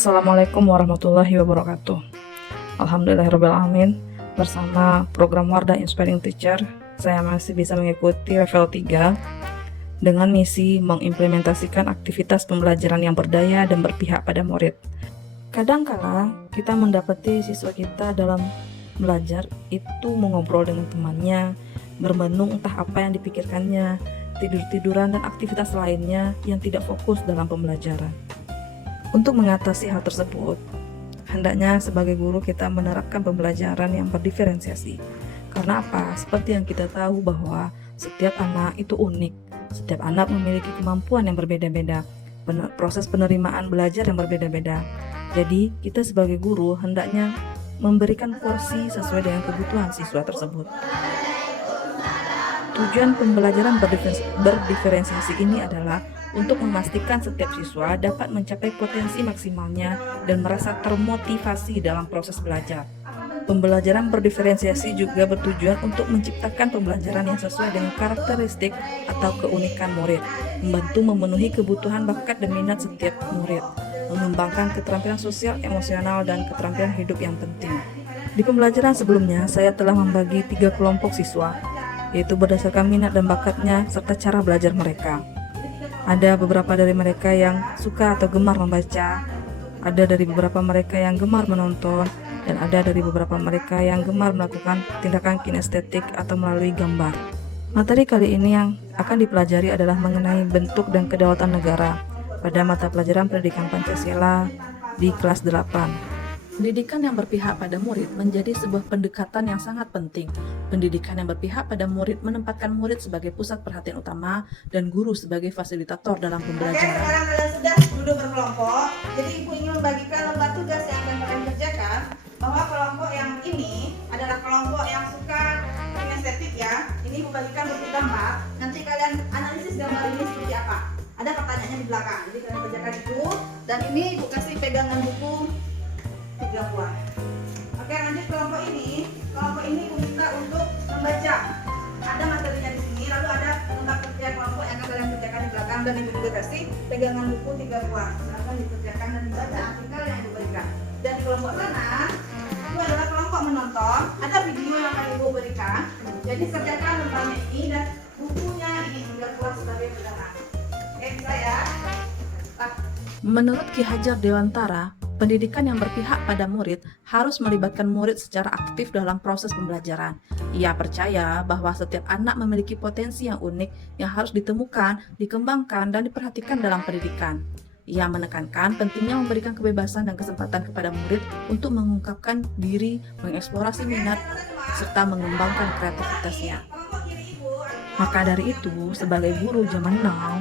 Assalamualaikum warahmatullahi wabarakatuh. Alhamdulillahirrahmanirrahim. Bersama program Wardah Inspiring Teacher, saya masih bisa mengikuti level 3 dengan misi mengimplementasikan aktivitas pembelajaran yang berdaya dan berpihak pada murid. Kadangkala kita mendapati siswa kita dalam belajar itu mengobrol dengan temannya, bermenung entah apa yang dipikirkannya, tidur-tiduran dan aktivitas lainnya yang tidak fokus dalam pembelajaran. Untuk mengatasi hal tersebut, hendaknya sebagai guru kita menerapkan pembelajaran yang berdiferensiasi. Karena apa? Seperti yang kita tahu bahwa setiap anak itu unik, setiap anak memiliki kemampuan yang berbeda-beda, proses penerimaan belajar yang berbeda-beda. Jadi, kita sebagai guru hendaknya memberikan porsi sesuai dengan kebutuhan siswa tersebut. Tujuan pembelajaran berdiferensiasi ini adalah untuk memastikan setiap siswa dapat mencapai potensi maksimalnya dan merasa termotivasi dalam proses belajar. Pembelajaran berdiferensiasi juga bertujuan untuk menciptakan pembelajaran yang sesuai dengan karakteristik atau keunikan murid, membantu memenuhi kebutuhan bakat dan minat setiap murid, mengembangkan keterampilan sosial, emosional, dan keterampilan hidup yang penting. Di pembelajaran sebelumnya, saya telah membagi 3 kelompok siswa, yaitu berdasarkan minat dan bakatnya serta cara belajar mereka. Ada beberapa dari mereka yang suka atau gemar membaca, ada dari beberapa mereka yang gemar menonton, dan ada dari beberapa mereka yang gemar melakukan tindakan kinestetik atau melalui gambar. Materi kali ini yang akan dipelajari adalah mengenai bentuk dan kedaulatan negara pada mata pelajaran Pendidikan Pancasila di kelas 8. Pendidikan yang berpihak pada murid menjadi sebuah pendekatan yang sangat penting. Pendidikan yang berpihak pada murid menempatkan murid sebagai pusat perhatian utama dan guru sebagai fasilitator dalam pembelajaran. Oke, sekarang kalian sudah duduk berkelompok. Jadi Ibu ingin membagikan lembar tugas yang akan kalian kerjakan, bahwa kelompok yang ini adalah kelompok yang suka kinestetik ya. Ini Ibu bagikan bentuk gambar. Nanti kalian analisis gambar ini seperti apa. Ada pertanyaannya di belakang. Jadi kalian kerjakan itu. Dan ini Ibu kasih pegangan buku 3 buah. Oke, lanjut kelompok ini Ibu minta untuk membaca. Ada materinya di sini, lalu ada lembar kerja kelompok yang akan kalian kerjakan di belakang, dan Ibu juga kasih pegangan buku 3 buah. Silakan dikerjakan dan dibaca artikel yang Ibu berikan. Dan di kelompok sana itu adalah kelompok menonton. Ada video yang akan Ibu berikan. Jadi kerjakan lembarnya ini dan bukunya ini 3 buah sebagai pegangan. Oke, bisa ya? Menurut Ki Hajar Dewantara, pendidikan yang berpihak pada murid harus melibatkan murid secara aktif dalam proses pembelajaran. Ia percaya bahwa setiap anak memiliki potensi yang unik yang harus ditemukan, dikembangkan, dan diperhatikan dalam pendidikan. Ia menekankan pentingnya memberikan kebebasan dan kesempatan kepada murid untuk mengungkapkan diri, mengeksplorasi minat, serta mengembangkan kreativitasnya. Maka dari itu, sebagai guru zaman now,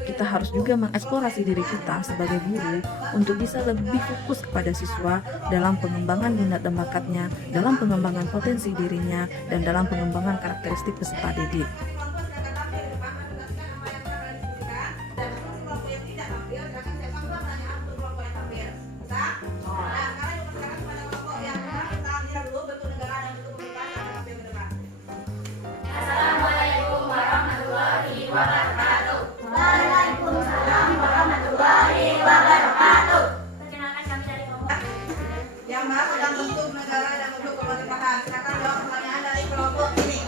kita harus juga mengeksplorasi diri kita sebagai guru untuk bisa lebih fokus kepada siswa dalam pengembangan minat dan bakatnya, dalam pengembangan potensi dirinya, dan dalam pengembangan karakteristik peserta didik. Assalamualaikum warahmatullahi wabarakatuh. Waalaikumsalam warahmatullahi wabarakatuh. Perkenalkan kami dari kelompok Yang bahas tentang bentuk negara dan bentuk pemerintahan. Silakan jawab pertanyaan dari kelompok ini.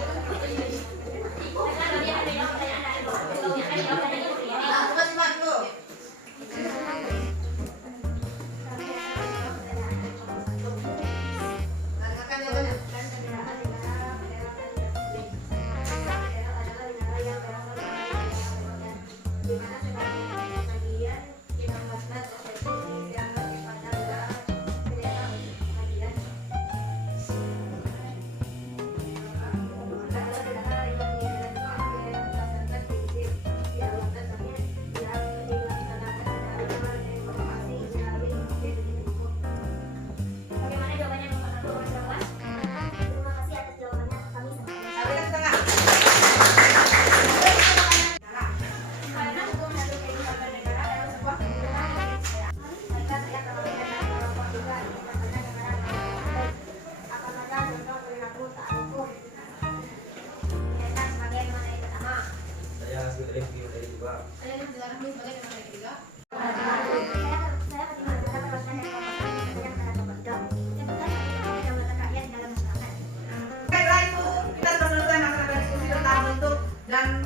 dan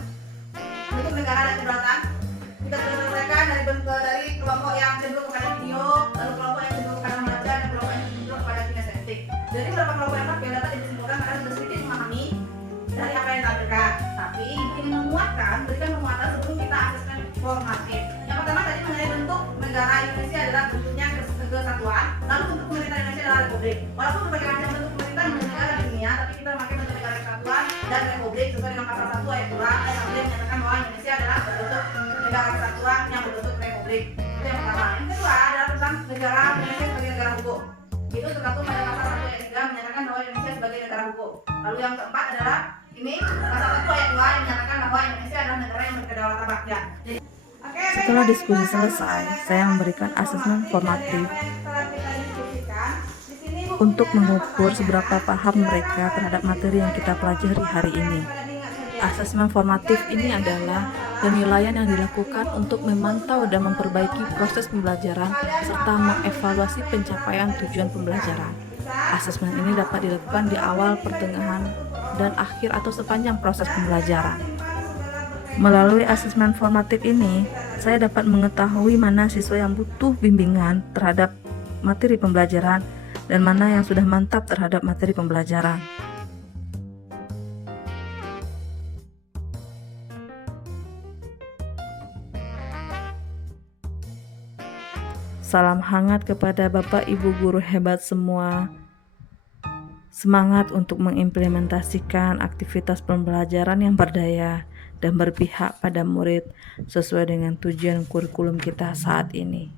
bentuk negara dan kedaulatan. Kita sudah selesaikan dari kelompok yang cenderung kepada video, lalu kelompok yang cenderung kepada membaca, dan kelompok yang cenderung kepada kinestetik. Dari beberapa kelompok yang dapat disimpulkan karena sudah sedikit memahami dari apa yang ditampilkan. Tapi ingin berikan penguatan sebelum kita asesmen formatif. Yang pertama tadi mengenai bentuk negara Indonesia adalah bentuknya kesatuan, lalu bentuk pemerintah Indonesia adalah republik. Walaupun berbagai macam bentuk pemerintah di negara di dunia, tapi kita memakai bentuk negara kesatuan dan republik sesuai dengan pasal 1 ayat 2 yang menyatakan bahwa Indonesia adalah berbentuk negara kesatuan yang berbentuk republik. Itu yang pertama. Yang kedua adalah tentang negara Indonesia sebagai negara hukum. Itu tergantung pada pasal 1 ayat 3 menyatakan bahwa Indonesia sebagai negara hukum. Lalu yang keempat adalah ini pasal 1 ayat 2 yang menyatakan bahwa Indonesia adalah negara yang berkedaulatan rakyat. Jadi, Setelah diskusi selesai, saya memberikan asesmen formatif untuk mengukur seberapa paham mereka terhadap materi yang kita pelajari hari ini. Asesmen formatif ini adalah penilaian yang dilakukan untuk memantau dan memperbaiki proses pembelajaran serta mengevaluasi pencapaian tujuan pembelajaran. Asesmen ini dapat dilakukan di awal, pertengahan, dan akhir atau sepanjang proses pembelajaran. Melalui asesmen formatif ini, saya dapat mengetahui mana siswa yang butuh bimbingan terhadap materi pembelajaran dan mana yang sudah mantap terhadap materi pembelajaran. Salam hangat kepada Bapak Ibu guru hebat semua. Semangat untuk mengimplementasikan aktivitas pembelajaran yang berdaya dan berpihak pada murid sesuai dengan tujuan kurikulum kita saat ini.